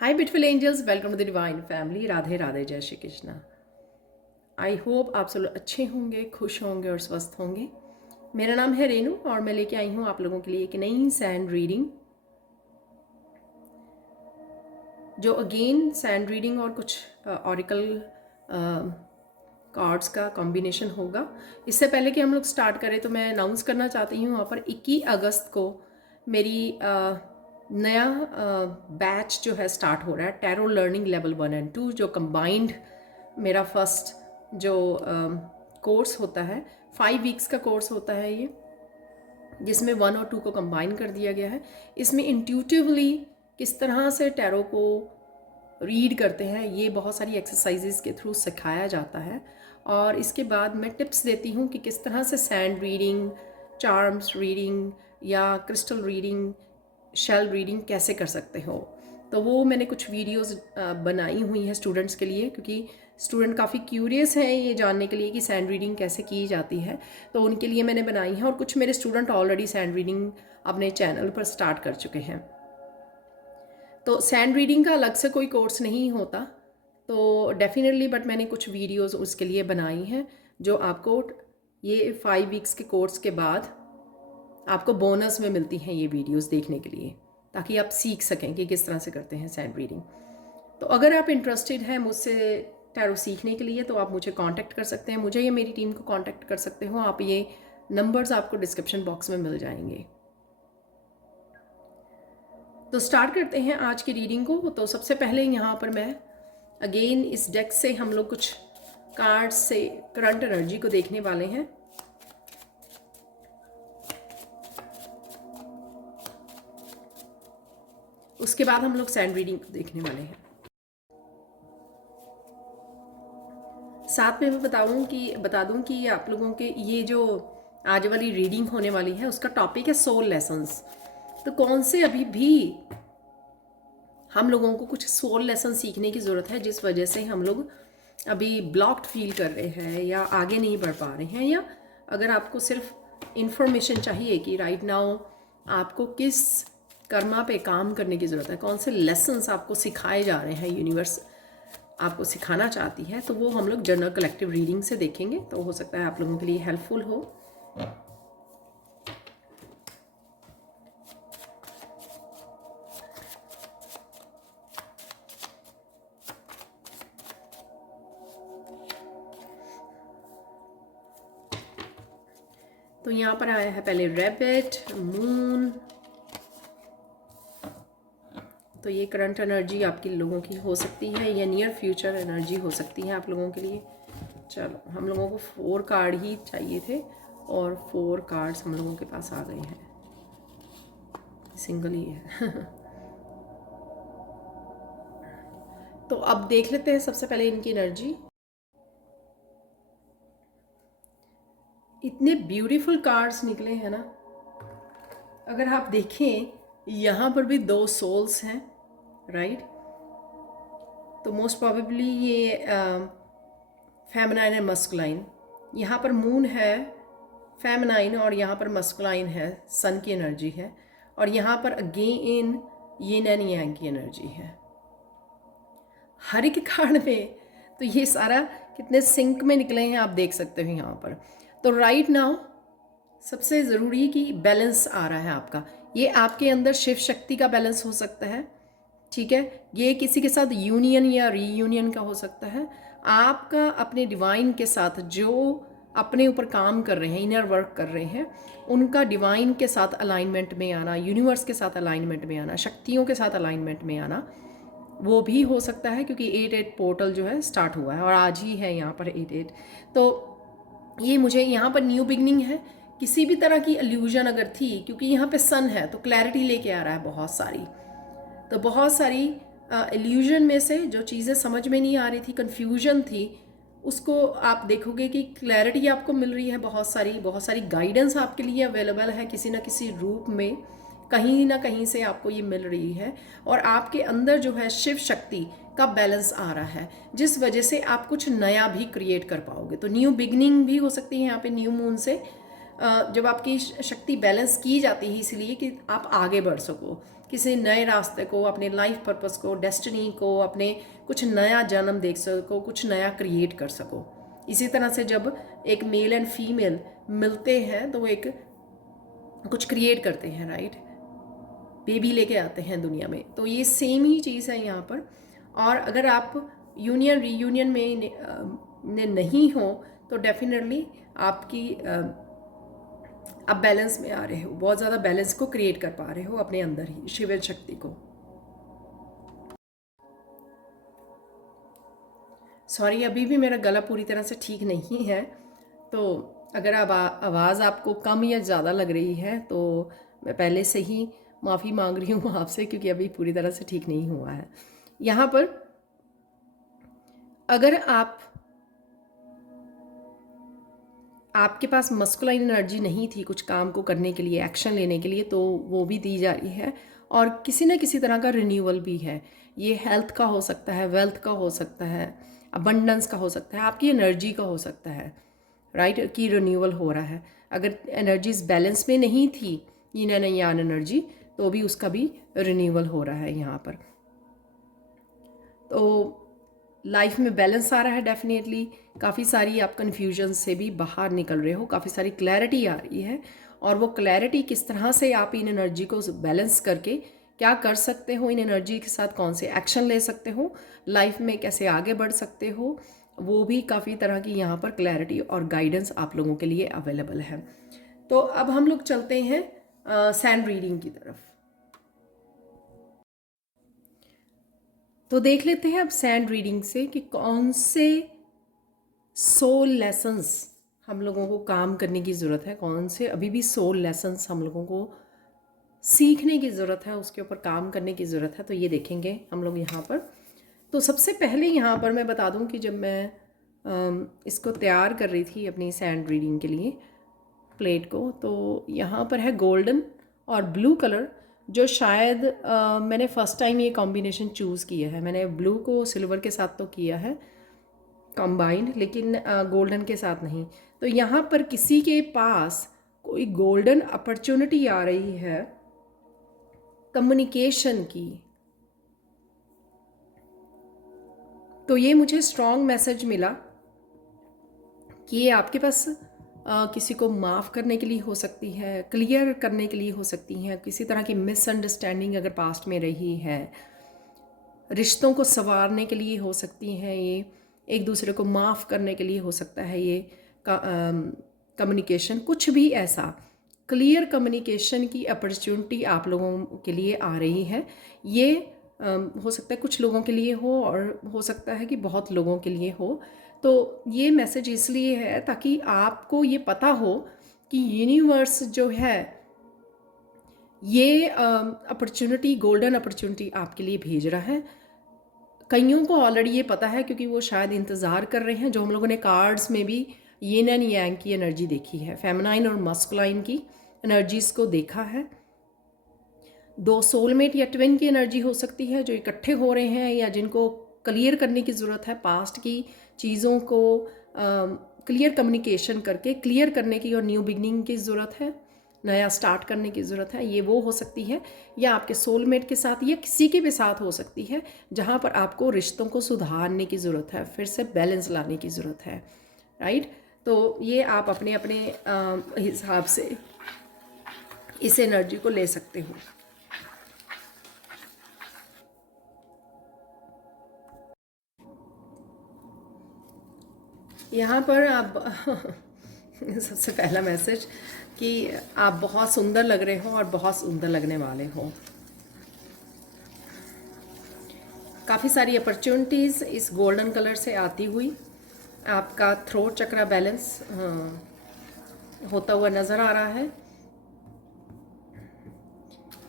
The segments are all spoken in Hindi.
Hi beautiful angels, welcome to the divine family. Radhe Radhe, Jai Shri Krishna. I hope आप सब लोग अच्छे होंगे, खुश होंगे और स्वस्थ होंगे। मेरा नाम है रेनू और मैं लेके आई हूँ आप लोगों के लिए एक नई सैंड रीडिंग, जो अगेन सैंड रीडिंग और कुछ ऑरिकल कार्ड्स का कॉम्बिनेशन होगा। इससे पहले कि हम लोग स्टार्ट करें तो मैं अनाउंस करना चाहती हूँ, वहाँ पर 21 अगस्त को मेरी नया बैच जो है स्टार्ट हो रहा है, टैरो लर्निंग लेवल 1 एंड 2, जो कंबाइंड मेरा फर्स्ट जो कोर्स होता है, 5 वीक्स का कोर्स होता है ये, जिसमें 1 और 2 को कंबाइन कर दिया गया है। इसमें इंट्यूटिवली किस तरह से टैरो को रीड करते हैं ये बहुत सारी एक्सरसाइजेस के थ्रू सिखाया जाता है। और इसके बाद मैं टिप्स देती हूँ कि किस तरह से सैंड रीडिंग, चार्म्स रीडिंग या क्रिस्टल रीडिंग, शेल रीडिंग कैसे कर सकते हो। तो वो मैंने कुछ वीडियोस बनाई हुई हैं स्टूडेंट्स के लिए, क्योंकि स्टूडेंट काफ़ी क्यूरियस हैं ये जानने के लिए कि सैंड रीडिंग कैसे की जाती है। तो उनके लिए मैंने बनाई है और कुछ मेरे स्टूडेंट ऑलरेडी सैंड रीडिंग अपने चैनल पर स्टार्ट कर चुके हैं। तो सैंड रीडिंग का अलग से कोई कोर्स नहीं होता, तो डेफिनेटली बट मैंने कुछ वीडियोस उसके लिए बनाई हैं, जो आपको ये 5 वीक्स के कोर्स के बाद आपको बोनस में मिलती हैं ये वीडियोस देखने के लिए, ताकि आप सीख सकें कि किस तरह से करते हैं सैंड रीडिंग। तो अगर आप इंटरेस्टेड हैं मुझसे टैरो सीखने के लिए तो आप मुझे कांटेक्ट कर सकते हैं, मुझे या मेरी टीम को कांटेक्ट कर सकते हो आप। ये नंबर्स आपको डिस्क्रिप्शन बॉक्स में मिल जाएंगे। तो स्टार्ट करते हैं आज की रीडिंग को। तो सबसे पहले यहाँ पर मैं अगेन इस डेक से हम लोग कुछ कार्ड्स से करंट एनर्जी को देखने वाले हैं। उसके बाद हम लोग सैंड रीडिंग को देखने वाले हैं। साथ में मैं बता दूं कि आप लोगों के ये जो आज वाली रीडिंग होने वाली है उसका टॉपिक है सोल लेसन्स। तो कौन से अभी भी हम लोगों को कुछ सोल लेसन सीखने की ज़रूरत है, जिस वजह से हम लोग अभी ब्लॉक्ड फील कर रहे हैं या आगे नहीं बढ़ पा रहे हैं, या अगर आपको सिर्फ इन्फॉर्मेशन चाहिए कि राइट नाउ आपको किस कर्मा पे काम करने की ज़रूरत है, कौन से लेसन्स आपको सिखाए जा रहे हैं, यूनिवर्स आपको सिखाना चाहती है, तो वो हम लोग जनरल कलेक्टिव रीडिंग से देखेंगे। तो हो सकता है आप लोगों के लिए हेल्पफुल हो। तो यहाँ पर आया है पहले रैबिट, मून। तो ये करंट एनर्जी आपके लोगों की हो सकती है या नियर फ्यूचर एनर्जी हो सकती है आप लोगों के लिए। चलो, हम लोगों को 4 कार्ड ही चाहिए थे और 4 कार्ड्स हम लोगों के पास आ गए हैं। सिंगल ही है। तो अब देख लेते हैं सबसे पहले इनकी एनर्जी। इतने ब्यूटीफुल कार्ड्स निकले हैं ना। अगर आप देखें यहाँ पर भी 2 सोल्स हैं, राइट। तो मोस्ट प्रोबेबली ये फेमिनाइन एंड मस्कुलाइन। यहाँ पर मून है फेमिनाइन और यहाँ पर मस्कुलाइन है, सन की एनर्जी है। और यहाँ पर अगेन यिन एंड यांग की एनर्जी है हर एक कार्ड में। तो ये सारा कितने सिंक में निकले हैं आप देख सकते हो यहाँ पर। तो राइट नाउ सबसे ज़रूरी कि बैलेंस आ रहा है आपका। ये आपके अंदर शिव शक्ति का बैलेंस हो सकता है, ठीक है। ये किसी के साथ यूनियन या रीयूनियन का हो सकता है। आपका अपने डिवाइन के साथ जो अपने ऊपर काम कर रहे हैं, इनर वर्क कर रहे हैं, उनका डिवाइन के साथ अलाइनमेंट में आना, यूनिवर्स के साथ अलाइनमेंट में आना, शक्तियों के साथ अलाइनमेंट में आना, वो भी हो सकता है। क्योंकि 8-8 पोर्टल जो है स्टार्ट हुआ है और आज ही है यहाँ पर 8-8। तो ये मुझे यहाँ पर न्यू बिगनिंग है। किसी भी तरह की इल्यूजन अगर थी, क्योंकि यहाँ पे सन है तो क्लैरिटी लेके आ रहा है बहुत सारी। तो बहुत सारी इल्यूजन में से जो चीज़ें समझ में नहीं आ रही थी, कन्फ्यूजन थी, उसको आप देखोगे कि क्लैरिटी आपको मिल रही है। बहुत सारी गाइडेंस आपके लिए अवेलेबल है किसी न किसी रूप में, कहीं ना कहीं से आपको ये मिल रही है। और आपके अंदर जो है शिव शक्ति का बैलेंस आ रहा है, जिस वजह से आप कुछ नया भी क्रिएट कर पाओगे। तो न्यू बिगनिंग भी हो सकती है यहाँ पे न्यू मून से, जब आपकी शक्ति बैलेंस की जाती है, इसलिए कि आप आगे बढ़ सको। किसी नए रास्ते को, अपने लाइफ पर्पस को, डेस्टिनी को, अपने कुछ नया जन्म देख सको, कुछ नया क्रिएट कर सको। इसी तरह से जब एक मेल एंड फीमेल मिलते हैं तो एक कुछ क्रिएट करते हैं, राइट, बेबी लेके आते हैं दुनिया में। तो ये सेम ही चीज़ है यहाँ पर। और अगर आप यूनियन रीयूनियन में नहीं हो तो डेफिनेटली आपकी आप बैलेंस में आ रहे हो, बहुत ज़्यादा बैलेंस को क्रिएट कर पा रहे हो अपने अंदर ही, शिव शक्ति को। सॉरी, अभी भी मेरा गला पूरी तरह से ठीक नहीं है, तो अगर आवाज़ आपको कम या ज़्यादा लग रही है तो मैं पहले से ही माफ़ी मांग रही हूँ आपसे, क्योंकि अभी पूरी तरह से ठीक नहीं हुआ है। यहाँ पर अगर आपके पास मस्कुलाइन एनर्जी नहीं थी कुछ काम को करने के लिए, एक्शन लेने के लिए, तो वो भी दी जा रही है। और किसी न किसी तरह का रिन्यूअल भी है। ये हेल्थ का हो सकता है, वेल्थ का हो सकता है, अबंडेंस का हो सकता है, आपकी एनर्जी का हो सकता है, राइट, की रिन्यूअल हो रहा है। अगर एनर्जीज बैलेंस में नहीं थी, यीन एंड यांग एनर्जी, तो भी उसका भी रिन्यूअल हो रहा है यहाँ पर। तो लाइफ में बैलेंस आ रहा है डेफिनेटली। काफ़ी सारी आप कन्फ्यूजन से भी बाहर निकल रहे हो, काफ़ी सारी क्लैरिटी आ रही है। और वो क्लैरिटी किस तरह से आप इन एनर्जी को बैलेंस करके क्या कर सकते हो, इन एनर्जी के साथ कौन से एक्शन ले सकते हो, लाइफ में कैसे आगे बढ़ सकते हो, वो भी काफ़ी तरह की यहाँ पर क्लैरिटी और गाइडेंस आप लोगों के लिए अवेलेबल है। तो अब हम लोग चलते हैं सैंड रीडिंग की तरफ। तो देख लेते हैं अब सैंड रीडिंग से कि कौन से सोल लेसन्स हम लोगों को काम करने की ज़रूरत है, कौन से अभी भी सोल लेसन्स हम लोगों को सीखने की ज़रूरत है, उसके ऊपर काम करने की ज़रूरत है। तो ये देखेंगे हम लोग यहाँ पर। तो सबसे पहले यहाँ पर मैं बता दूँ कि जब मैं इसको तैयार कर रही थी अपनी सैंड रीडिंग के लिए प्लेट को, तो यहाँ पर है गोल्डन और ब्लू कलर, जो शायद मैंने फ़र्स्ट टाइम ये कॉम्बिनेशन चूज़ किया है। मैंने ब्लू को सिल्वर के साथ तो किया है कंबाइंड, लेकिन गोल्डन के साथ नहीं। तो यहाँ पर किसी के पास कोई गोल्डन अपॉर्चुनिटी आ रही है कम्युनिकेशन की। तो ये मुझे स्ट्रॉन्ग मैसेज मिला कि ये आपके पास किसी को माफ़ करने के लिए हो सकती है, क्लियर करने के लिए हो सकती हैं, किसी तरह की मिसअंडरस्टैंडिंग अगर पास्ट में रही है, रिश्तों को संवारने के लिए हो सकती हैं, ये एक दूसरे को माफ़ करने के लिए हो सकता है, ये कम्युनिकेशन, कुछ भी ऐसा क्लियर कम्युनिकेशन की अपॉर्चुनिटी आप लोगों के लिए आ रही है। ये हो सकता है कुछ लोगों के लिए हो और हो सकता है कि बहुत लोगों के लिए हो। तो ये मैसेज इसलिए है ताकि आपको ये पता हो कि यूनिवर्स जो है ये अपॉर्चुनिटी, गोल्डन अपॉर्चुनिटी आपके लिए भेज रहा है। कईयों को ऑलरेडी ये पता है क्योंकि वो शायद इंतज़ार कर रहे हैं। जो हम लोगों ने कार्ड्स में भी यिन एंड यांग की एनर्जी देखी है, फेमिनाइन और मस्कुलाइन की एनर्जीज़ को देखा है। दो सोलमेट या ट्विन की एनर्जी हो सकती है जो इकट्ठे हो रहे हैं, या जिनको क्लियर करने की ज़रूरत है, पास्ट की चीज़ों को क्लियर कम्युनिकेशन करके क्लियर करने की और न्यू बिगनिंग की ज़रूरत है, नया स्टार्ट करने की ज़रूरत है। ये वो हो सकती है, या आपके सोलमेट के साथ या किसी के भी साथ हो सकती है जहाँ पर आपको रिश्तों को सुधारने की ज़रूरत है, फिर से बैलेंस लाने की ज़रूरत है, राइट। तो ये आप अपने अपने हिसाब से इस एनर्जी को ले सकते हो। यहाँ पर आप सबसे पहला मैसेज कि आप बहुत सुंदर लग रहे हो और बहुत सुंदर लगने वाले हो। काफ़ी सारी अपॉर्चुनिटीज़ इस गोल्डन कलर से आती हुई आपका थ्रोट चक्रा बैलेंस होता हुआ नज़र आ रहा है।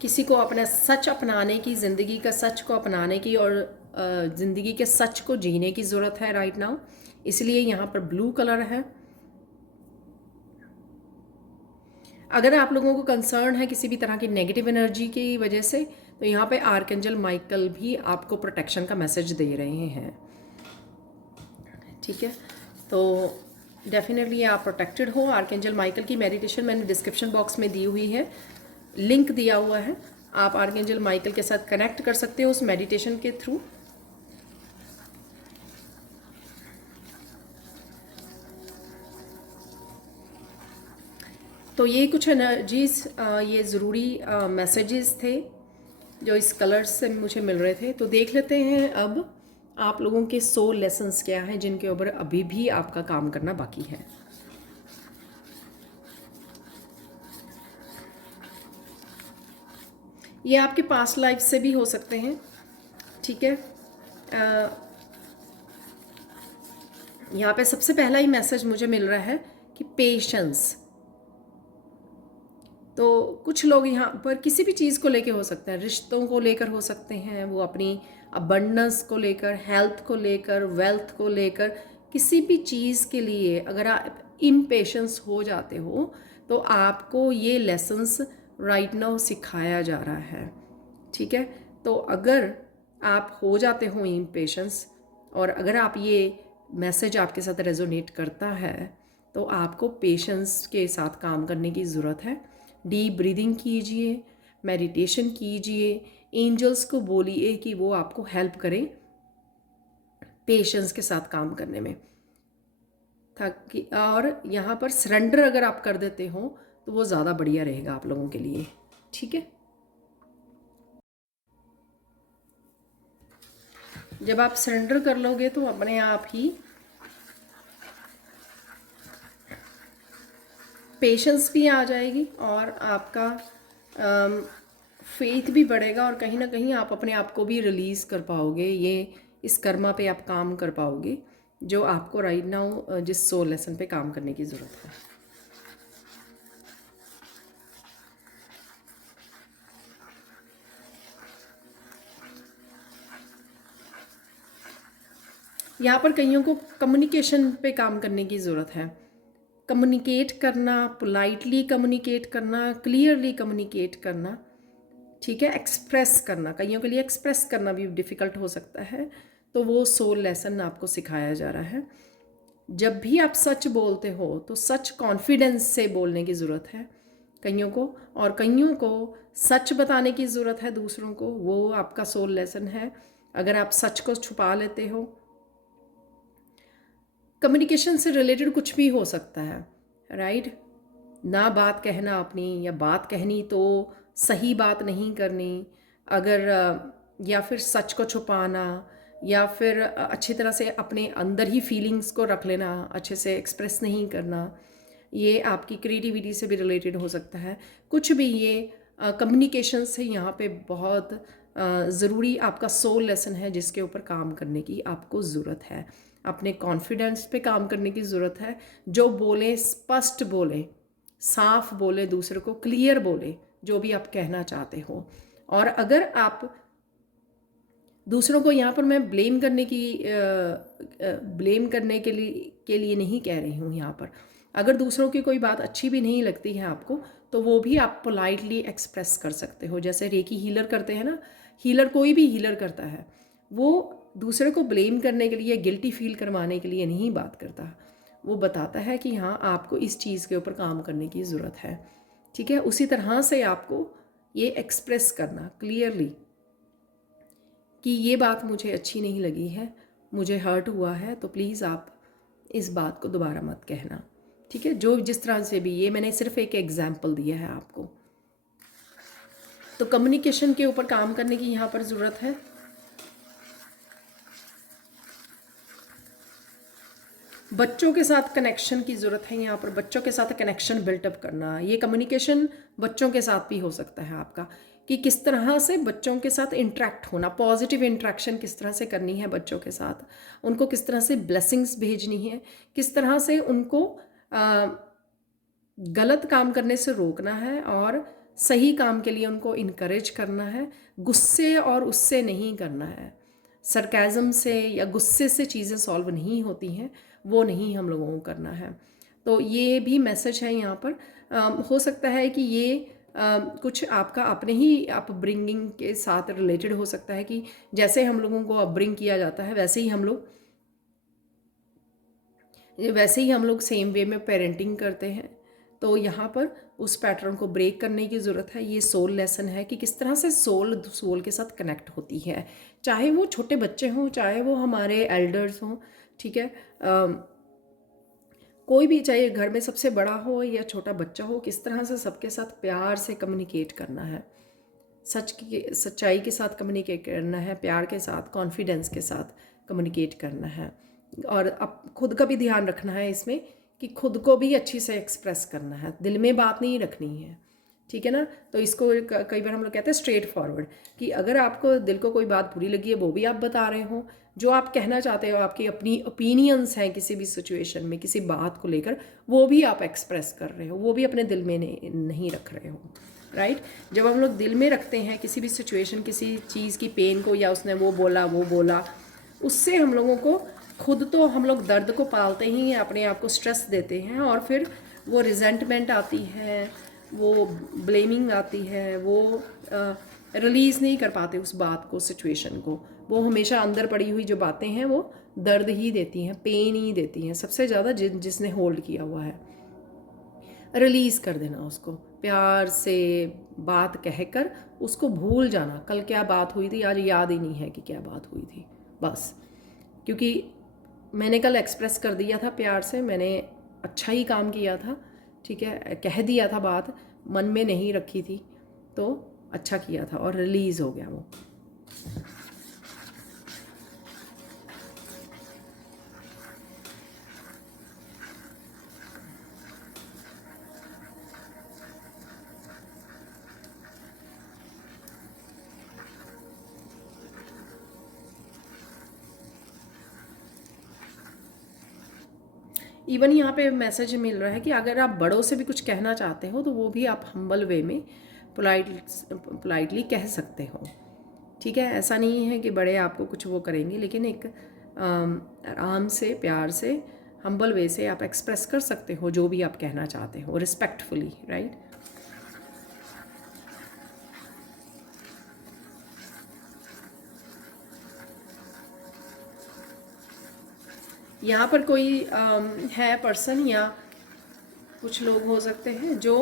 किसी को अपना सच अपनाने की, ज़िंदगी का सच को अपनाने की और ज़िंदगी के सच को जीने की ज़रूरत है राइट नाउ, इसलिए यहाँ पर ब्लू कलर है। अगर आप लोगों को कंसर्न है किसी भी तरह की नेगेटिव एनर्जी की वजह से, तो यहाँ पे आर्कएंजल माइकल भी आपको प्रोटेक्शन का मैसेज दे रहे हैं, ठीक है। तो डेफिनेटली आप प्रोटेक्टेड हो। आर्कएंजल माइकल की मेडिटेशन मैंने डिस्क्रिप्शन बॉक्स में दी हुई है, लिंक दिया हुआ है, आप आर्कएंजल माइकल के साथ कनेक्ट कर सकते हो उस मेडिटेशन के थ्रू। तो ये कुछ एनर्जीज, ये ज़रूरी मैसेजेस थे जो इस कलर्स से मुझे मिल रहे थे। तो देख लेते हैं अब आप लोगों के सोल लेसन्स क्या हैं जिनके ऊपर अभी भी आपका काम करना बाकी है। ये आपके पास्ट लाइफ से भी हो सकते हैं, ठीक है। यहाँ पे सबसे पहला ही मैसेज मुझे मिल रहा है कि पेशेंस। तो कुछ लोग यहाँ पर किसी भी चीज़ को लेकर हो सकता है, रिश्तों को लेकर हो सकते हैं, वो अपनी अबंडेंस को लेकर, हेल्थ को लेकर, वेल्थ को लेकर, किसी भी चीज़ के लिए अगर आप इम्पेशेंस हो जाते हो तो आपको ये लेसन्स राइट नाउ सिखाया जा रहा है, ठीक है। तो अगर आप हो जाते हो इम्पेशेंस और अगर आप ये मैसेज आपके साथ रेजोनेट करता है तो आपको पेशेंस के साथ काम करने की ज़रूरत है। डीप ब्रीदिंग कीजिए, मेडिटेशन कीजिए, एंजल्स को बोलिए कि वो आपको हेल्प करें पेशेंस के साथ काम करने में, ताकि और यहाँ पर सरेंडर अगर आप कर देते हो तो वो ज़्यादा बढ़िया रहेगा आप लोगों के लिए, ठीक है। जब आप सरेंडर कर लोगे तो अपने आप ही पेशेंस भी आ जाएगी और आपका फेथ भी बढ़ेगा और कहीं ना कहीं आप अपने आप को भी रिलीज़ कर पाओगे। ये इस कर्मा पे आप काम कर पाओगे जो आपको राइट नाउ जिस सोल लेसन पे काम करने की ज़रूरत है। यहाँ पर कईयों को कम्युनिकेशन पे काम करने की ज़रूरत है। कम्युनिकेट करना, पोलाइटली कम्युनिकेट करना, क्लियरली कम्युनिकेट करना, ठीक है। एक्सप्रेस करना, कईयों के लिए एक्सप्रेस करना भी डिफ़िकल्ट हो सकता है, तो वो सोल लेसन आपको सिखाया जा रहा है। जब भी आप सच बोलते हो तो सच कॉन्फिडेंस से बोलने की ज़रूरत है कईयों को, और कईयों को सच बताने की ज़रूरत है दूसरों को, वो आपका सोल लेसन है। अगर आप सच को छुपा लेते हो, कम्युनिकेशन से रिलेटेड कुछ भी हो सकता है, राइट। ना बात कहना अपनी, या बात कहनी तो सही बात नहीं करनी, अगर या फिर सच को छुपाना, या फिर अच्छी तरह से अपने अंदर ही फीलिंग्स को रख लेना, अच्छे से एक्सप्रेस नहीं करना, ये आपकी क्रिएटिविटी से भी रिलेटेड हो सकता है। कुछ भी ये कम्युनिकेशन से यहाँ पे बहुत ज़रूरी आपका सोल लेसन है जिसके ऊपर काम करने की आपको ज़रूरत है। अपने कॉन्फिडेंस पे काम करने की ज़रूरत है। जो बोले स्पष्ट बोले, साफ बोले, दूसरे को क्लियर बोले जो भी आप कहना चाहते हो। और अगर आप दूसरों को, यहाँ पर मैं ब्लेम करने के लिए नहीं कह रही हूँ। यहाँ पर अगर दूसरों की कोई बात अच्छी भी नहीं लगती है आपको तो वो भी आप पोलाइटली एक्सप्रेस कर सकते हो। जैसे रेकी हीलर करते हैं ना, हीलर कोई भी हीलर करता है, वो दूसरे को ब्लेम करने के लिए, गिल्टी फील करवाने के लिए नहीं बात करता। वो बताता है कि हाँ आपको इस चीज़ के ऊपर काम करने की ज़रूरत है, ठीक है। उसी तरह से आपको ये एक्सप्रेस करना क्लियरली कि ये बात मुझे अच्छी नहीं लगी है, मुझे हर्ट हुआ है, तो प्लीज़ आप इस बात को दोबारा मत कहना, ठीक है। जो जिस तरह से भी, ये मैंने सिर्फ एक एग्जाम्पल दिया है आपको। तो कम्युनिकेशन के ऊपर काम करने की यहाँ पर ज़रूरत है। बच्चों के साथ कनेक्शन की ज़रूरत है। यहाँ पर बच्चों के साथ कनेक्शन बिल्टअप करना, ये कम्युनिकेशन बच्चों के साथ भी हो सकता है आपका, कि किस तरह से बच्चों के साथ इंटरेक्ट होना, पॉजिटिव इंटरेक्शन किस तरह से करनी है बच्चों के साथ, उनको किस तरह से ब्लेसिंग्स भेजनी है, किस तरह से उनको गलत काम करने से रोकना है और सही काम के लिए उनको इनकरेज करना है। गुस्से और उससे नहीं करना है, सरकाज़म से या गुस्से से चीज़ें सॉल्व नहीं होती हैं, वो नहीं हम लोगों को करना है। तो ये भी मैसेज है यहाँ पर। हो सकता है कि ये कुछ आपका अपने ही अपब्रिंगिंग के साथ रिलेटेड हो सकता है, कि जैसे हम लोगों को अपब्रिंग किया जाता है वैसे ही हम लोग सेम वे में पेरेंटिंग करते हैं। तो यहाँ पर उस पैटर्न को ब्रेक करने की ज़रूरत है। ये सोल लेसन है कि किस तरह से सोल सोल के साथ कनेक्ट होती है, चाहे वो छोटे बच्चे हों, चाहे वो हमारे एल्डर्स हों, ठीक है। कोई भी, चाहे घर में सबसे बड़ा हो या छोटा बच्चा हो, किस तरह से सबके साथ प्यार से कम्युनिकेट करना है, सच्चाई के साथ कम्युनिकेट करना है, प्यार के साथ, कॉन्फिडेंस के साथ कम्युनिकेट करना है। और अब खुद का भी ध्यान रखना है इसमें कि खुद को भी अच्छी से एक्सप्रेस करना है, दिल में बात नहीं रखनी है, ठीक है ना। तो इसको कई बार हम लोग कहते हैं स्ट्रेट फॉरवर्ड, कि अगर आपको दिल को कोई बात बुरी लगी है वो भी आप बता रहे हो, जो आप कहना चाहते हो, आपकी अपनी ओपिनियंस हैं किसी भी सिचुएशन में, किसी बात को लेकर, वो भी आप एक्सप्रेस कर रहे हो, वो भी अपने दिल में नहीं रख रहे हो, राइट। जब हम लोग दिल में रखते हैं किसी भी सिचुएशन, किसी चीज़ की पेन को, या उसने वो बोला, उससे हम लोगों को खुद तो हम लोग दर्द को पालते ही हैं, अपने आप को स्ट्रेस देते हैं, और फिर वो रिजेंटमेंट आती है, वो ब्लेमिंग आती है, वो रिलीज़ नहीं कर पाते उस बात को, सिचुएशन को। वो हमेशा अंदर पड़ी हुई जो बातें हैं वो दर्द ही देती हैं, पेन ही देती हैं सबसे ज़्यादा, जिसने होल्ड किया हुआ है। रिलीज़ कर देना उसको, प्यार से बात कहकर उसको भूल जाना। कल क्या बात हुई थी, आज याद ही नहीं है कि क्या बात हुई थी, बस। क्योंकि मैंने कल एक्सप्रेस कर दिया था प्यार से, मैंने अच्छा ही काम किया था, ठीक है, कह दिया था बात, मन में नहीं रखी थी, तो अच्छा किया था और रिलीज़ हो गया वो। इवन यहाँ पे मैसेज मिल रहा है कि अगर आप बड़ों से भी कुछ कहना चाहते हो तो वो भी आप हम्बल वे में पोलाइटली कह सकते हो, ठीक है। ऐसा नहीं है कि बड़े आपको कुछ वो करेंगे, लेकिन एक आराम से, प्यार से, हम्बल वे से आप एक्सप्रेस कर सकते हो जो भी आप कहना चाहते हो, रिस्पेक्टफुली, राइट। यहाँ पर कोई है पर्सन या कुछ लोग हो सकते हैं जो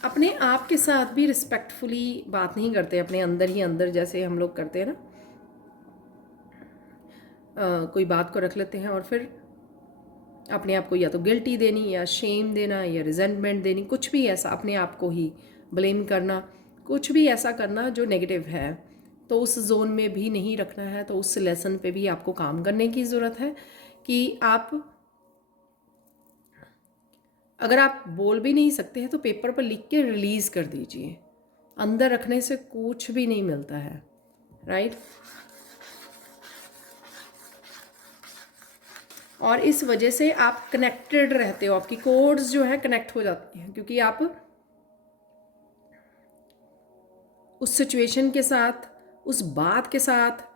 अपने आप के साथ भी रिस्पेक्टफुली बात नहीं करते, अपने अंदर ही अंदर, जैसे हम लोग करते हैं ना, कोई बात को रख लेते हैं और फिर अपने आप को या तो गिल्टी देनी, या शेम देना, या रिजेंटमेंट देनी, कुछ भी ऐसा, अपने आप को ही ब्लेम करना, कुछ भी ऐसा करना जो नेगेटिव है, तो उस जोन में भी नहीं रखना है। तो उस लेसन पे भी आपको काम करने की ज़रूरत है कि आप, अगर आप बोल भी नहीं सकते हैं तो पेपर पर लिख के रिलीज़ कर दीजिए, अंदर रखने से कुछ भी नहीं मिलता है, राइट। और इस वजह से आप कनेक्टेड रहते हो, आपकी कोड्स जो है कनेक्ट हो जाती हैं, क्योंकि आप उस सिचुएशन के साथ, उस बात के साथ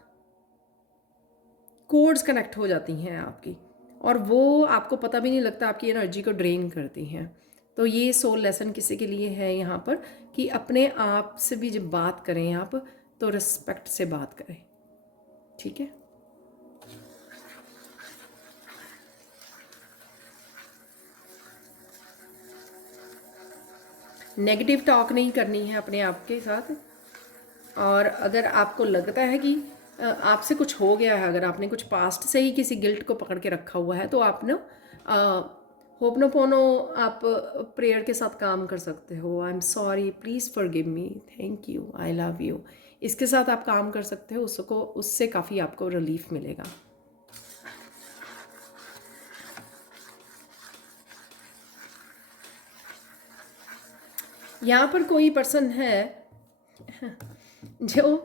कोड्स कनेक्ट हो जाती हैं आपकी, और वो आपको पता भी नहीं लगता, आपकी एनर्जी को ड्रेन करती हैं। तो ये सोल लेसन किसी के लिए है यहाँ पर कि अपने आप से भी जब बात करें आप, तो रिस्पेक्ट से बात करें, ठीक है। नेगेटिव टॉक नहीं करनी है अपने आप के साथ। और अगर आपको लगता है कि आपसे कुछ हो गया है, अगर आपने कुछ पास्ट से ही किसी गिल्ट को पकड़ के रखा हुआ है, तो आप ना होपनोपोनो आप प्रेयर के साथ काम कर सकते हो। I am sorry, please forgive me, thank you, I love you, इसके साथ आप काम कर सकते हो, उससे काफ़ी आपको रिलीफ मिलेगा। यहाँ पर कोई पर्सन है जो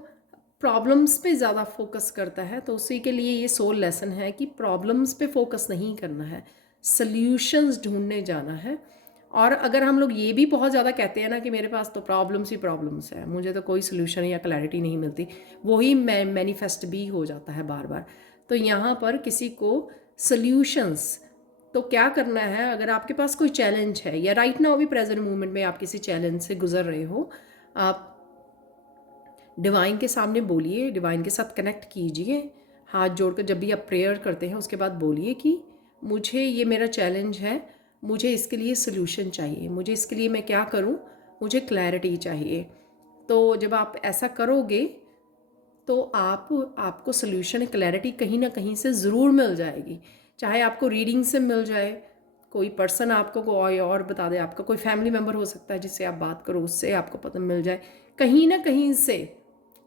प्रॉब्लम्स पे ज़्यादा फोकस करता है, तो उसी के लिए ये सोल लेसन है कि प्रॉब्लम्स पे फोकस नहीं करना है, सल्यूशंस ढूंढने जाना है। और अगर हम लोग ये भी बहुत ज़्यादा कहते हैं ना कि मेरे पास तो प्रॉब्लम्स ही प्रॉब्लम्स है, मुझे तो कोई सोल्यूशन या क्लैरिटी नहीं मिलती, वही मैनिफेस्ट भी हो जाता है बार बार। तो यहाँ पर किसी को सल्यूशंस, तो क्या करना है, अगर आपके पास कोई चैलेंज है, या राइट नाउ भी प्रेजेंट मोमेंट में आप किसी चैलेंज से गुजर रहे हो, आप डिवाइन के सामने बोलिए, डिवाइन के साथ कनेक्ट कीजिए, हाथ जोड़कर। जब भी आप प्रेयर करते हैं उसके बाद बोलिए कि मुझे ये मेरा चैलेंज है, मुझे इसके लिए सोल्यूशन चाहिए, मुझे इसके लिए मैं क्या करूं, मुझे क्लैरिटी चाहिए। तो जब आप ऐसा करोगे तो आपको सोल्यूशन, क्लैरिटी कहीं ना कहीं से ज़रूर मिल जाएगी। चाहे आपको रीडिंग से मिल जाए, कोई पर्सन आपको कोई और बता दे, आपका कोई फैमिली मेम्बर हो सकता है जिससे आप बात करो, उससे आपको पता मिल जाए, कहीं ना कहीं से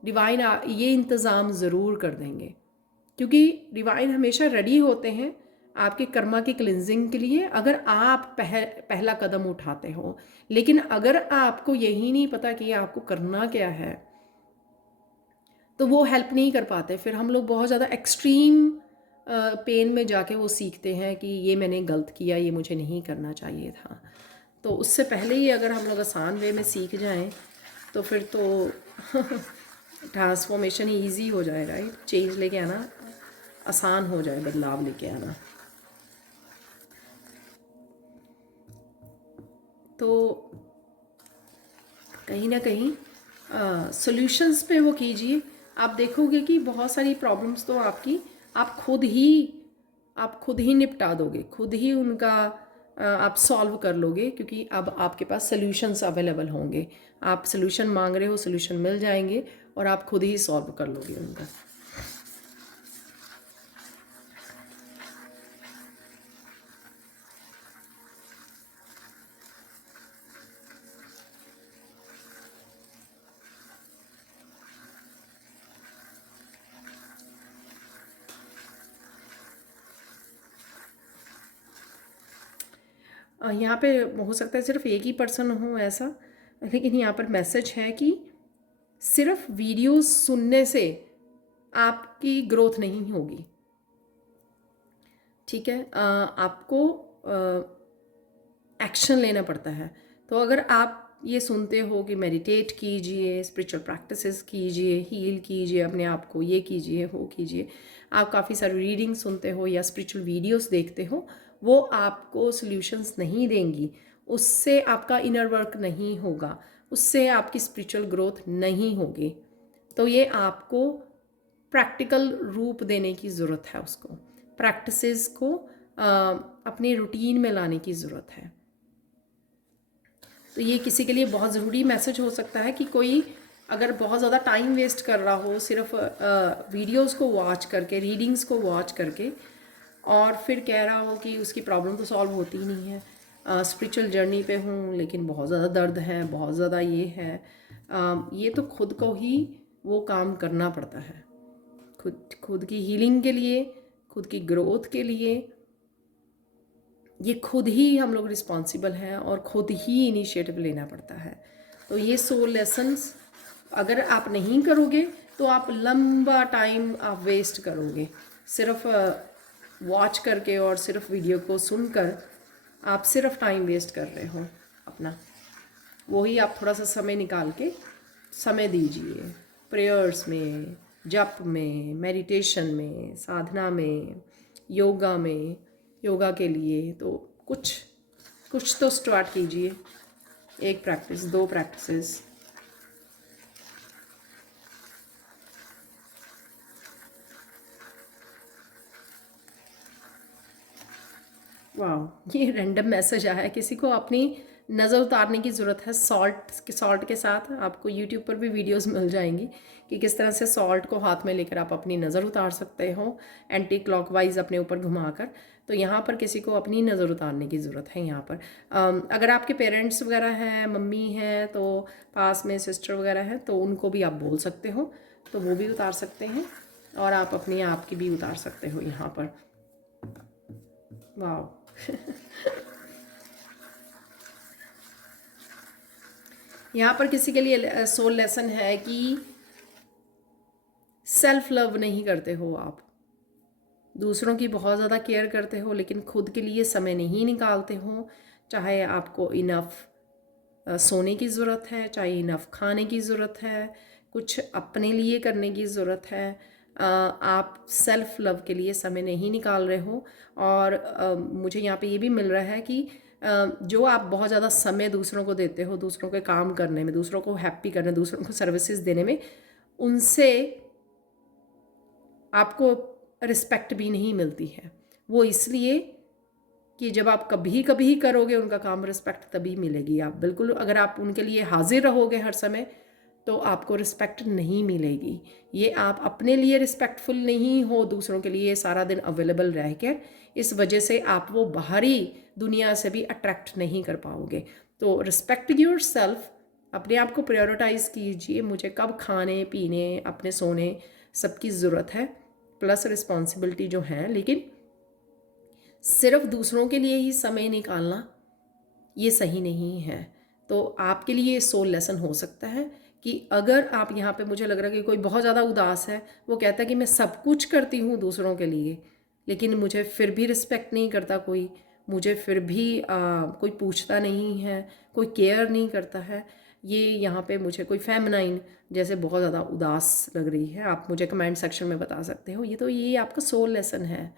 डिवाइन ये इंतज़ाम ज़रूर कर देंगे। क्योंकि डिवाइन हमेशा रेडी होते हैं आपके कर्मा की क्लिनजिंग के लिए, अगर आप पहला कदम उठाते हो। लेकिन अगर आपको यही नहीं पता कि आपको करना क्या है, तो वो हेल्प नहीं कर पाते। फिर हम लोग बहुत ज़्यादा एक्सट्रीम पेन में जाके वो सीखते हैं कि ये मैंने गलत किया, ये मुझे नहीं करना चाहिए था। तो उससे पहले ही अगर हम लोग आसान वे में सीख जाएं तो फिर तो ट्रांसफॉर्मेशन ही ईजी हो जाए, राइट। चेंज लेके आना आसान हो जाए, बदलाव लेके आना। तो कहीं ना कहीं सॉल्यूशंस पे वो कीजिए। आप देखोगे कि बहुत सारी प्रॉब्लम्स तो आपकी आप खुद ही निपटा दोगे, खुद ही उनका आप सॉल्व कर लोगे, क्योंकि अब आपके पास सॉल्यूशंस अवेलेबल होंगे। आप सॉल्यूशन मांग रहे हो, सॉल्यूशन मिल जाएंगे और आप खुद ही सॉल्व कर लोगे उनका। यहाँ पे हो सकता है सिर्फ एक ही पर्सन हो ऐसा, लेकिन यहाँ पर मैसेज है कि सिर्फ वीडियोस सुनने से आपकी ग्रोथ नहीं होगी, ठीक है। आपको एक्शन लेना पड़ता है। तो अगर आप ये सुनते हो कि मेडिटेट कीजिए, स्पिरिचुअल प्रैक्टिसेस कीजिए, हील कीजिए अपने आप को, ये कीजिए, वो कीजिए, आप काफ़ी सारी रीडिंग सुनते हो या स्पिरिचुअल वीडियोस देखते हो, वो आपको सॉल्यूशंस नहीं देंगी। उससे आपका इनर वर्क नहीं होगा, उससे आपकी स्पिरिचुअल ग्रोथ नहीं होगी। तो ये आपको प्रैक्टिकल रूप देने की ज़रूरत है, उसको प्रैक्टिसेस को अपने रूटीन में लाने की ज़रूरत है। तो ये किसी के लिए बहुत ज़रूरी मैसेज हो सकता है कि कोई अगर बहुत ज़्यादा टाइम वेस्ट कर रहा हो सिर्फ वीडियोस को वॉच करके, रीडिंग्स को वॉच करके, और फिर कह रहा हो कि उसकी प्रॉब्लम तो सॉल्व होती ही नहीं है, स्पिरिचुअल जर्नी पे हूँ लेकिन बहुत ज़्यादा दर्द है, बहुत ज़्यादा ये है, ये तो खुद को ही वो काम करना पड़ता है। खुद की हीलिंग के लिए, खुद की ग्रोथ के लिए ये खुद ही हम लोग रिस्पॉन्सिबल हैं और खुद ही इनिशिएटिव लेना पड़ता है। तो ये सोल लेसन्स अगर आप नहीं करोगे तो आप लंबा टाइम आप वेस्ट करोगे सिर्फ वॉच करके, और सिर्फ वीडियो को सुनकर आप सिर्फ टाइम वेस्ट कर रहे हो अपना। वही आप थोड़ा सा समय निकाल के समय दीजिए प्रेयर्स में, जप में, मेडिटेशन में, साधना में, योगा में। योगा के लिए तो कुछ तो स्टार्ट कीजिए, एक प्रैक्टिस, 2 प्रैक्टिसेस। वाह, ये रैंडम मैसेज आया है। किसी को अपनी नज़र उतारने की ज़रूरत है सॉल्ट के साथ। आपको यूट्यूब पर भी वीडियोस मिल जाएंगी कि किस तरह से सॉल्ट को हाथ में लेकर आप अपनी नज़र उतार सकते हो, एंटी क्लॉकवाइज अपने ऊपर घुमाकर। तो यहाँ पर किसी को अपनी नज़र उतारने की ज़रूरत है। यहाँ पर अगर आपके पेरेंट्स वगैरह हैं, मम्मी हैं, तो पास में सिस्टर वगैरह हैं, तो उनको भी आप बोल सकते हो, तो वो भी उतार सकते हैं, और आप अपनी आप की भी उतार सकते हो यहाँ पर। वाह यहाँ पर किसी के लिए सोल लेसन है कि सेल्फ लव नहीं करते हो आप, दूसरों की बहुत ज़्यादा केयर करते हो लेकिन खुद के लिए समय नहीं निकालते हो। चाहे आपको इनफ सोने की ज़रूरत है, चाहे इनफ खाने की ज़रूरत है, कुछ अपने लिए करने की ज़रूरत है, आप सेल्फ लव के लिए समय नहीं निकाल रहे हो। और मुझे यहाँ पे ये भी मिल रहा है कि जो आप बहुत ज़्यादा समय दूसरों को देते हो, दूसरों के काम करने में, दूसरों को हैप्पी करने, दूसरों को सर्विसेज देने में, उनसे आपको रिस्पेक्ट भी नहीं मिलती है। वो इसलिए कि जब आप कभी कभी करोगे उनका काम, रिस्पेक्ट तभी मिलेगी। आप बिल्कुल अगर आप उनके लिए हाजिर रहोगे हर समय तो आपको रिस्पेक्ट नहीं मिलेगी। ये आप अपने लिए रिस्पेक्टफुल नहीं हो, दूसरों के लिए सारा दिन अवेलेबल रह के, इस वजह से आप वो बाहरी दुनिया से भी अट्रैक्ट नहीं कर पाओगे। तो रिस्पेक्ट योर सेल्फ, अपने आप को प्रायोरिटाइज़ कीजिए। मुझे कब खाने पीने अपने सोने सबकी ज़रूरत है, प्लस रिस्पॉन्सिबिलिटी जो है, लेकिन सिर्फ दूसरों के लिए ही समय निकालना ये सही नहीं है। तो आपके लिए सोल लेसन हो सकता है कि अगर आप यहाँ पे, मुझे लग रहा है कि कोई बहुत ज़्यादा उदास है, वो कहता है कि मैं सब कुछ करती हूँ दूसरों के लिए, लेकिन मुझे फिर भी रिस्पेक्ट नहीं करता कोई, मुझे फिर भी कोई पूछता नहीं है, कोई केयर नहीं करता है। ये यहाँ पे मुझे कोई फेमिनाइन जैसे बहुत ज़्यादा उदास लग रही है। आप मुझे कमेंट सेक्शन में बता सकते हो। ये आपका सोल लेसन है।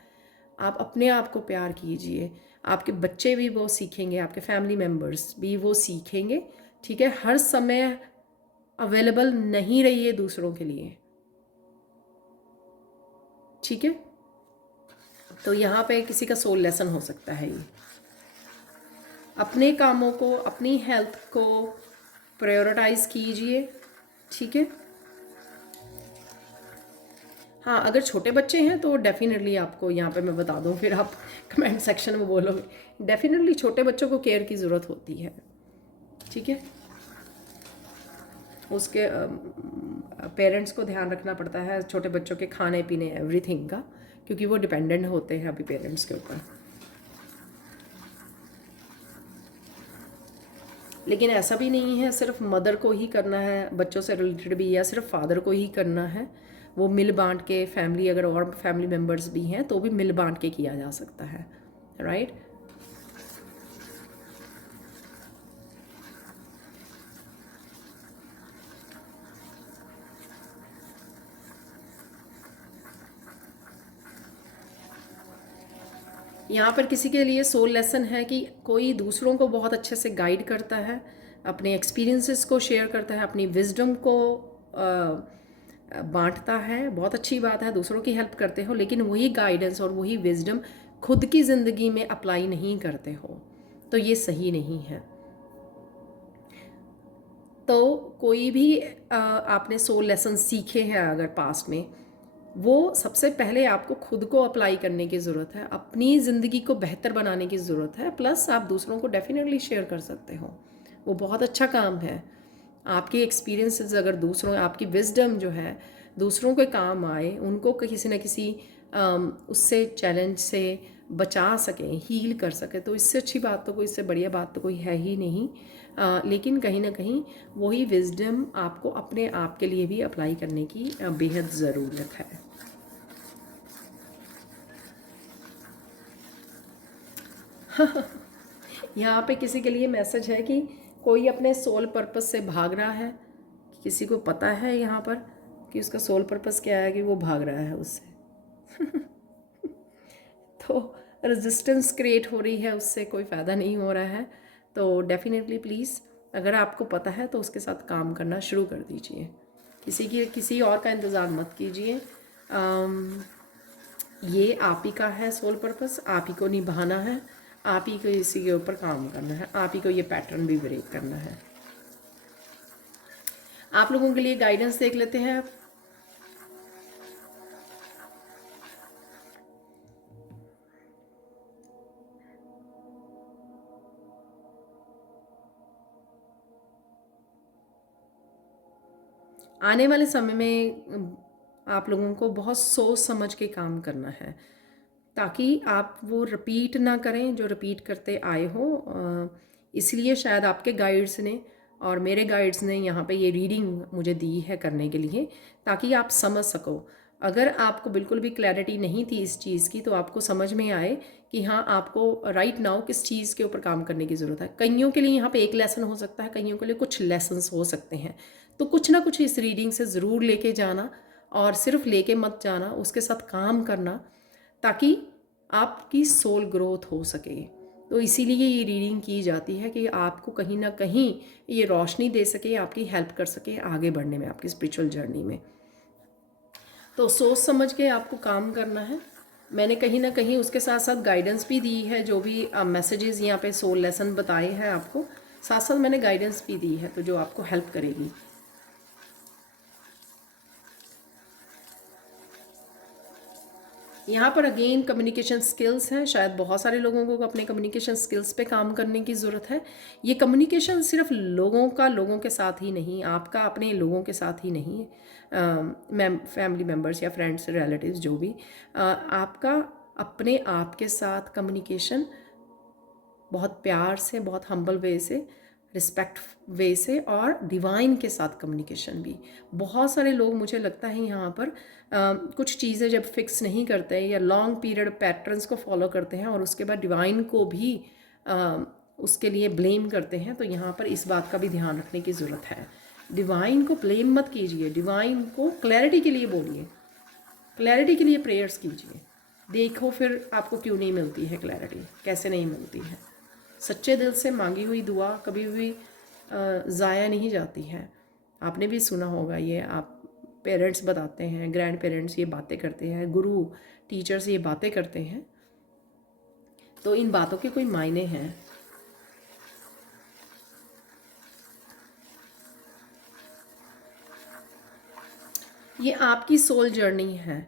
आप अपने आप को प्यार कीजिए, आपके बच्चे भी वो सीखेंगे, आपके फैमिली मेम्बर्स भी वो सीखेंगे। ठीक है, हर समय अवेलेबल नहीं रहिए दूसरों के लिए। ठीक है, तो यहाँ पे किसी का सोल लेसन हो सकता है ये। अपने कामों को, अपनी हेल्थ को प्रायोरिटाइज कीजिए। ठीक है, हाँ, अगर छोटे बच्चे हैं तो डेफिनेटली आपको यहाँ पे मैं बता दूँ, फिर आप कमेंट सेक्शन में बोलोगे। डेफिनेटली छोटे बच्चों को केयर की ज़रूरत होती है। ठीक है, उसके पेरेंट्स को ध्यान रखना पड़ता है छोटे बच्चों के खाने पीने एवरीथिंग का, क्योंकि वो डिपेंडेंट होते हैं अभी पेरेंट्स के ऊपर। लेकिन ऐसा भी नहीं है सिर्फ मदर को ही करना है बच्चों से रिलेटेड भी, या सिर्फ फादर को ही करना है। वो मिल बांट के, फैमिली अगर और फैमिली मेम्बर्स भी हैं तो भी मिल बांट के किया जा सकता है। राइट, यहाँ पर किसी के लिए सोल लेसन है कि कोई दूसरों को बहुत अच्छे से गाइड करता है, अपने एक्सपीरियंसेस को शेयर करता है, अपनी विजडम को बांटता है। बहुत अच्छी बात है, दूसरों की हेल्प करते हो, लेकिन वही गाइडेंस और वही विजडम खुद की ज़िंदगी में अप्लाई नहीं करते हो, तो ये सही नहीं है। तो कोई भी आपने सोल लेसन सीखे हैं अगर पास्ट में, वो सबसे पहले आपको खुद को अप्लाई करने की ज़रूरत है, अपनी ज़िंदगी को बेहतर बनाने की ज़रूरत है। प्लस आप दूसरों को डेफिनेटली शेयर कर सकते हो, वो बहुत अच्छा काम है। आपके एक्सपीरियंसेस अगर दूसरों, आपकी विजडम जो है दूसरों के काम आए, उनको किसी न किसी उससे चैलेंज से बचा सकें, हील कर सकें, तो इससे अच्छी बात तो कोई, इससे बढ़िया बात तो कोई है ही नहीं। लेकिन कहीं ना कहीं वही विजडम आपको अपने आप के लिए भी अप्लाई करने की बेहद ज़रूरत है। यहाँ पे किसी के लिए मैसेज है कि कोई अपने सोल पर्पस से भाग रहा है। किसी को पता है यहाँ पर कि उसका सोल पर्पस क्या है, कि वो भाग रहा है उससे। तो रेजिस्टेंस क्रिएट हो रही है, उससे कोई फ़ायदा नहीं हो रहा है। तो डेफिनेटली प्लीज़, अगर आपको पता है तो उसके साथ काम करना शुरू कर दीजिए। किसी और का इंतज़ार मत कीजिए। ये आप ही का है सोल पर्पस, आप ही को निभाना है, आप ही को इसी के ऊपर काम करना है, आप ही को ये पैटर्न भी ब्रेक करना है। आप लोगों के लिए गाइडेंस देख लेते हैं। आने वाले समय में आप लोगों को बहुत सोच समझ के काम करना है, ताकि आप वो रिपीट ना करें जो रिपीट करते आए हो। इसलिए शायद आपके गाइड्स ने और मेरे गाइड्स ने यहाँ पे ये रीडिंग मुझे दी है करने के लिए, ताकि आप समझ सको। अगर आपको बिल्कुल भी क्लैरिटी नहीं थी इस चीज़ की, तो आपको समझ में आए कि हाँ, आपको राइट नाउ किस चीज़ के ऊपर काम करने की ज़रूरत है। कईयों के लिए यहाँ पे एक लेसन हो सकता है, कईयों के लिए कुछ लेसन्स हो सकते हैं। तो कुछ ना कुछ इस रीडिंग से ज़रूर लेके जाना, और सिर्फ लेके मत जाना, उसके साथ काम करना, ताकि आपकी सोल ग्रोथ हो सके। तो इसीलिए ये रीडिंग की जाती है कि आपको कहीं ना कहीं ये रोशनी दे सके, आपकी हेल्प कर सके आगे बढ़ने में, आपकी स्पिरिचुअल जर्नी में। तो सोच समझ के आपको काम करना है। मैंने कहीं ना कहीं उसके साथ साथ गाइडेंस भी दी है, जो भी मैसेजेस यहाँ पे सोल लेसन बताए हैं आपको, साथ साथ मैंने गाइडेंस भी दी है, तो जो आपको हेल्प करेगी। यहाँ पर अगेन कम्युनिकेशन स्किल्स हैं। शायद बहुत सारे लोगों को अपने कम्युनिकेशन स्किल्स पे काम करने की ज़रूरत है। ये कम्युनिकेशन सिर्फ लोगों के साथ ही नहीं, आपका अपने लोगों के साथ ही नहीं, फैमिली मेम्बर्स या फ्रेंड्स रिलेटिव्स जो भी, आपका अपने आप के साथ कम्युनिकेशन बहुत प्यार से, बहुत हम्बल वे से, रिस्पेक्ट वे से, और डिवाइन के साथ कम्युनिकेशन भी। बहुत सारे लोग मुझे लगता है यहाँ पर कुछ चीज़ें जब फिक्स नहीं करते या लॉन्ग पीरियड पैटर्न्स को फॉलो करते हैं और उसके बाद डिवाइन को भी उसके लिए ब्लेम करते हैं, तो यहाँ पर इस बात का भी ध्यान रखने की ज़रूरत है। डिवाइन को ब्लेम मत कीजिए, डिवाइन को क्लैरिटी के लिए बोलिए, क्लैरिटी के लिए प्रेयर्स कीजिए। देखो फिर आपको क्यों नहीं मिलती है क्लैरिटी, कैसे नहीं मिलती है। सच्चे दिल से मांगी हुई दुआ कभी भी ज़ाया नहीं जाती है। आपने भी सुना होगा ये, आप पेरेंट्स बताते हैं, ग्रैंड पेरेंट्स ये बातें करते हैं, गुरु टीचर्स ये बातें करते हैं, तो इन बातों के कोई मायने हैं। ये आपकी सोल जर्नी है।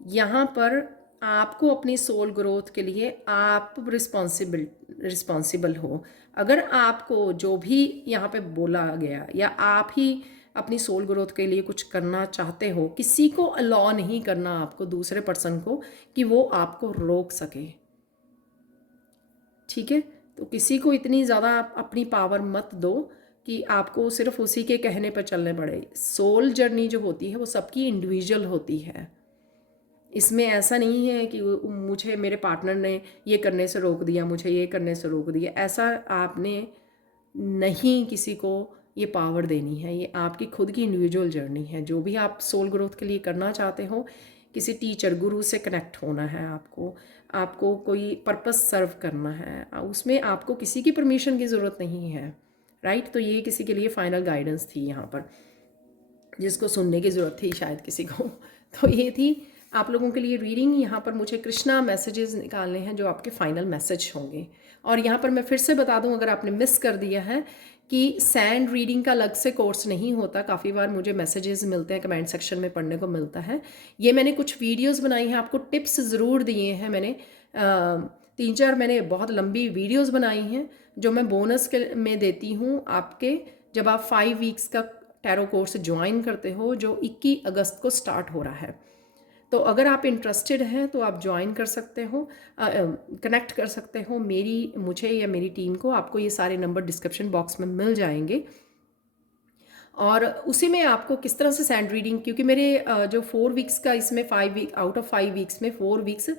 यहाँ पर आपको अपनी सोल ग्रोथ के लिए आप रिस्पॉन्सिबल हो। अगर आपको जो भी यहाँ पे बोला गया या आप ही अपनी सोल ग्रोथ के लिए कुछ करना चाहते हो, किसी को अलाउ नहीं करना आपको, दूसरे पर्सन को, कि वो आपको रोक सके। ठीक है, तो किसी को इतनी ज़्यादा आप अपनी पावर मत दो कि आपको सिर्फ उसी के कहने पर चलने पड़े। सोल जर्नी जो होती है वो सबकी इंडिविजुअल होती है। इसमें ऐसा नहीं है कि मुझे मेरे पार्टनर ने ये करने से रोक दिया, मुझे ये करने से रोक दिया, ऐसा आपने नहीं किसी को ये पावर देनी है। ये आपकी खुद की इंडिविजुअल जर्नी है। जो भी आप सोल ग्रोथ के लिए करना चाहते हो, किसी टीचर गुरु से कनेक्ट होना है आपको, आपको कोई पर्पस सर्व करना है, उसमें आपको किसी की परमिशन की ज़रूरत नहीं है। राइट, तो ये किसी के लिए फाइनल गाइडेंस थी यहाँ पर, जिसको सुनने की ज़रूरत थी शायद किसी को। तो ये थी आप लोगों के लिए रीडिंग। यहाँ पर मुझे कृष्णा मैसेजेस निकालने हैं जो आपके फाइनल मैसेज होंगे। और यहाँ पर मैं फिर से बता दूँ, अगर आपने मिस कर दिया है, कि सैंड रीडिंग का अलग से कोर्स नहीं होता। काफ़ी बार मुझे मैसेजेस मिलते हैं, कमेंट सेक्शन में पढ़ने को मिलता है। ये मैंने कुछ वीडियोस बनाई हैं, आपको टिप्स ज़रूर दिए हैं मैंने। 3-4 मैंने बहुत लंबी वीडियोस बनाई हैं जो मैं बोनस के में देती हूँ आपके, जब आप 5 वीक्स का टैरो कोर्स ज्वाइन करते हो, जो 21 अगस्त को स्टार्ट हो रहा है। तो अगर आप इंटरेस्टेड हैं तो आप ज्वाइन कर सकते हो, कनेक्ट कर सकते हो मुझे या मेरी टीम को। आपको ये सारे नंबर डिस्क्रिप्शन बॉक्स में मिल जाएंगे। और उसी में आपको किस तरह से सैंड रीडिंग, क्योंकि मेरे जो 4 वीक्स का, इसमें 5 वीक आउट ऑफ 5 वीक्स में 4 वीक्स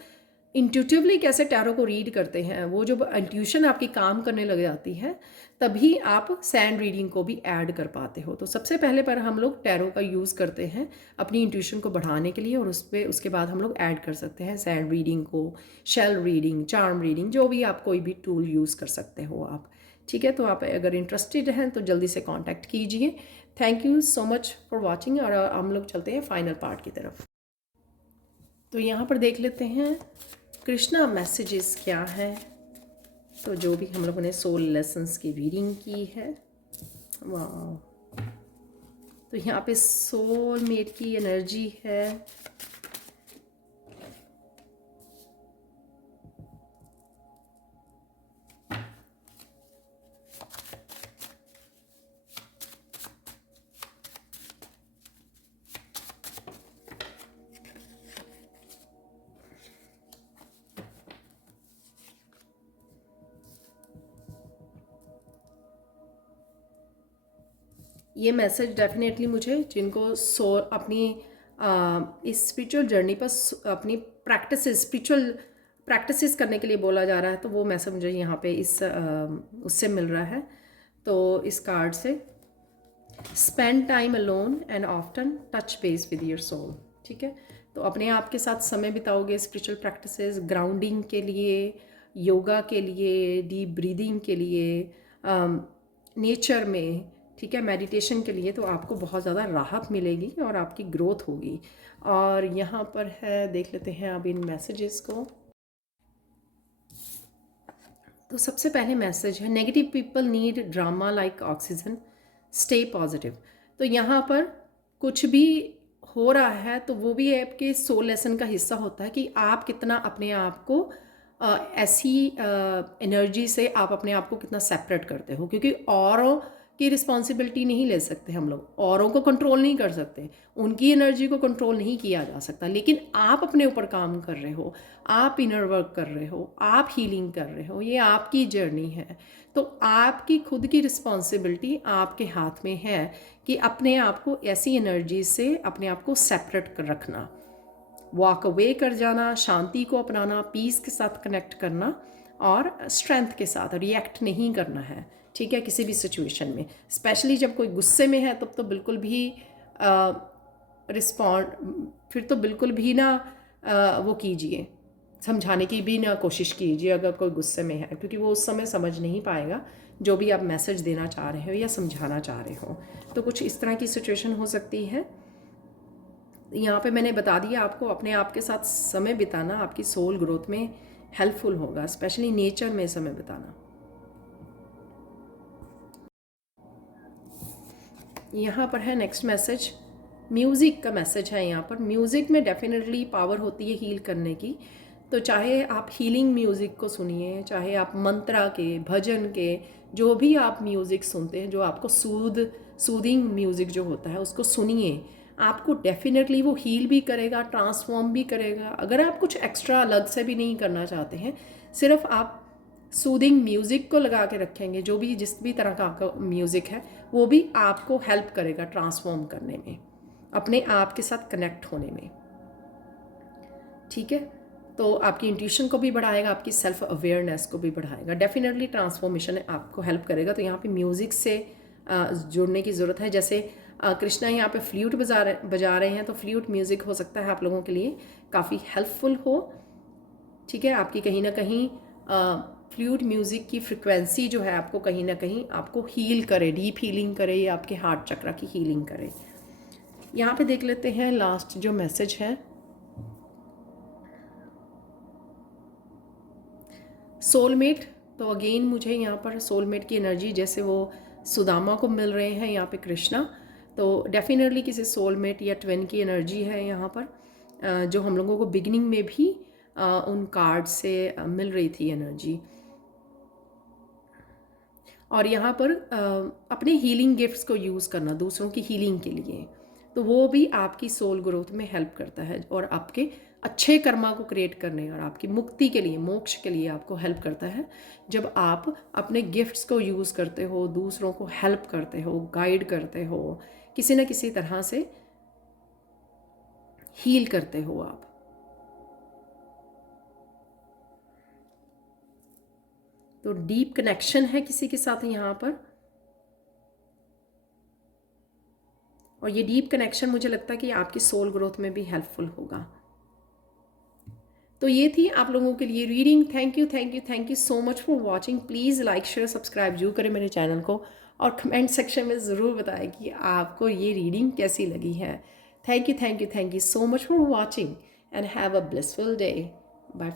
इंट्यूटिवली कैसे टैरो को रीड करते हैं, वो जो इंट्यूशन आपकी काम करने लग जाती है, तभी आप सैंड रीडिंग को भी ऐड कर पाते हो। तो सबसे पहले पर हम लोग टैरो का यूज़ करते हैं अपनी इंट्यूशन को बढ़ाने के लिए, और उसके बाद हम लोग ऐड कर सकते हैं सैंड रीडिंग को, शेल रीडिंग, चार्म रीडिंग, जो भी आप कोई भी टूल यूज़ कर सकते हो आप। ठीक है, तो आप अगर इंटरेस्टेड हैं तो जल्दी से कॉन्टैक्ट कीजिए। Thank you so much for watching. और हम लोग चलते हैं फाइनल पार्ट की तरफ। तो यहाँ पर देख लेते हैं कृष्णा मैसेजेस क्या है। तो जो भी हम लोगों ने सोल लेसन्स की रीडिंग की है, वाह, तो यहाँ पे सोल मेट की एनर्जी है। ये मैसेज डेफिनेटली मुझे, जिनको अपनी इस स्पिरिचुअल जर्नी पर अपनी स्पिरिचुअल प्रैक्टिसेस करने के लिए बोला जा रहा है, तो वो मैसेज मुझे यहाँ पे उससे मिल रहा है। तो इस कार्ड से, spend time alone and often touch base with your soul. ठीक है, तो अपने आप के साथ समय बिताओगे स्पिरिचुअल प्रैक्टिसेस, ग्राउंडिंग के लिए, योगा के लिए, डीप ब्रीदिंग के लिए, नेचर में। ठीक है, मेडिटेशन के लिए, तो आपको बहुत ज़्यादा राहत मिलेगी और आपकी ग्रोथ होगी। और यहाँ पर है, देख लेते हैं अब इन मैसेजेस को। तो सबसे पहले मैसेज है, negative people need drama like oxygen, stay positive. तो यहाँ पर कुछ भी हो रहा है तो वो भी आपके सोल लेसन का हिस्सा होता है कि आप कितना अपने आप को ऐसी एनर्जी से आप अपने आप को कितना सेपरेट करते हो, क्योंकि औरों की रिस्पॉन्सिबिलिटी नहीं ले सकते हम लोग, औरों को कंट्रोल नहीं कर सकते, उनकी एनर्जी को कंट्रोल नहीं किया जा सकता, लेकिन आप अपने ऊपर काम कर रहे हो, आप इनर वर्क कर रहे हो, आप हीलिंग कर रहे हो, ये आपकी जर्नी है। तो आपकी खुद की रिस्पॉन्सिबिलिटी आपके हाथ में है कि अपने आप को ऐसी एनर्जी से अपने आप को सेपरेट कर रखना, वॉक अवे कर जाना, शांति को अपनाना, पीस के साथ कनेक्ट करना और स्ट्रेंथ के साथ रिएक्ट नहीं करना है, ठीक है, किसी भी सिचुएशन में। स्पेशली जब कोई गुस्से में है तब तो बिल्कुल भी रिस्पॉन्ड, फिर तो बिल्कुल भी ना वो कीजिए, समझाने की भी ना कोशिश कीजिए अगर कोई गुस्से में है, क्योंकि वो उस समय समझ नहीं पाएगा जो भी आप मैसेज देना चाह रहे हो या समझाना चाह रहे हो। तो कुछ इस तरह की सिचुएशन हो सकती है। यहाँ पे मैंने बता दिया आपको, अपने आप के साथ समय बिताना आपकी सोल ग्रोथ में हेल्पफुल होगा, स्पेशली नेचर में समय बिताना। यहाँ पर है नेक्स्ट मैसेज, म्यूज़िक का मैसेज है। यहाँ पर म्यूज़िक में डेफिनेटली पावर होती है हील करने की। तो चाहे आप हीलिंग म्यूज़िक को सुनिए, चाहे आप मंत्रा के, भजन के, जो भी आप म्यूज़िक सुनते हैं, जो आपको सूदिंग म्यूज़िक जो होता है उसको सुनिए, आपको डेफिनेटली वो हील भी करेगा, ट्रांसफॉर्म भी करेगा। अगर आप कुछ एक्स्ट्रा अलग से भी नहीं करना चाहते हैं, सिर्फ आप सूदिंग म्यूज़िक को लगा के रखेंगे, जो भी जिस भी तरह का आपका म्यूज़िक है वो भी आपको हेल्प करेगा ट्रांसफॉर्म करने में, अपने आप के साथ कनेक्ट होने में, ठीक है। तो आपकी इंट्यूशन को भी बढ़ाएगा, आपकी सेल्फ अवेयरनेस को भी बढ़ाएगा, डेफिनेटली ट्रांसफॉर्मेशन आपको हेल्प करेगा। तो यहाँ पे म्यूज़िक से जुड़ने की ज़रूरत है। जैसे कृष्णा यहाँ पे फ्लूट बजा रहे हैं, तो फ्लूट म्यूज़िक हो सकता है आप लोगों के लिए काफ़ी हेल्पफुल हो, ठीक है। आपकी कहीं ना कहीं फ्लूट म्यूज़िक की फ्रिक्वेंसी जो है आपको कहीं ना कहीं आपको हील करे, डीप हीलिंग करे, या आपके हार्ट चक्रा की हीलिंग करे। यहाँ पे देख लेते हैं लास्ट जो मैसेज है, सोलमेट। तो अगेन मुझे यहाँ पर सोलमेट की एनर्जी जैसे वो सुदामा को मिल रहे हैं यहाँ पे कृष्णा, तो डेफिनेटली किसी सोलमेट या ट्विन की एनर्जी है यहाँ पर, जो हम लोगों को बिगिनिंग में भी उन कार्ड से मिल रही थी एनर्जी। और यहाँ पर अपने हीलिंग गिफ्ट्स को यूज़ करना दूसरों की हीलिंग के लिए, तो वो भी आपकी सोल ग्रोथ में हेल्प करता है और आपके अच्छे कर्मा को क्रिएट करने और आपकी मुक्ति के लिए, मोक्ष के लिए आपको हेल्प करता है। जब आप अपने गिफ्ट्स को यूज़ करते हो, दूसरों को हेल्प करते हो, गाइड करते हो, किसी न किसी तरह से हील करते हो आप। तो डीप कनेक्शन है किसी के साथ यहाँ पर, और ये डीप कनेक्शन मुझे लगता है कि आपकी सोल ग्रोथ में भी हेल्पफुल होगा। तो ये थी आप लोगों के लिए reading. Thank you so much for watching. Please like share subscribe जरूर करें मेरे चैनल को, और कमेंट सेक्शन में ज़रूर बताएं कि आपको ये रीडिंग कैसी लगी है। Thank you so much for watching and have a blissful day. Bye.